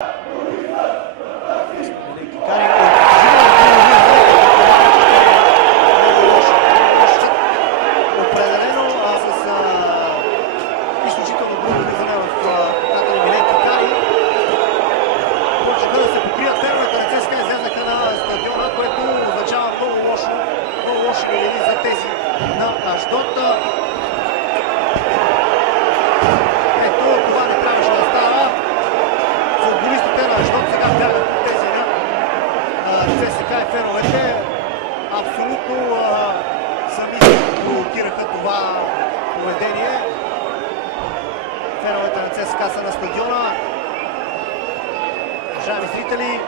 Определено с изключително грубо влизане в ръката на Миленки Кари. Почнаха да се покрият феновете на ЦСКА, излязаха на стадиона, което означава много лоши новини за тези на Ашдот. Ето, това не трябваше да става. Футболистите на Ашдот сега бягат от тези на ЦСКА и феновете. Абсолютно сами провокираха това поведение. Феновете на ЦСКА са на стадиона. Уважаеми зрители,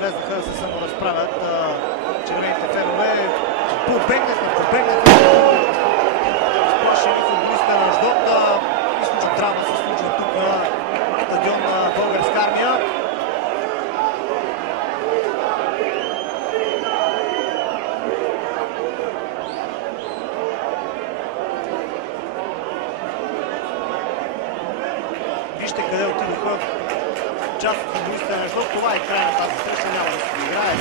влезнаха да се саморазправят червените фенове. Побегнаха. Сплашени футболистите на Ашдот. Изключителна драма се случва тук на стадион на Българска армия. Вижте къде отидоха част от футболистите на Ашдот. Това е край на тази среща. Няма да се играе.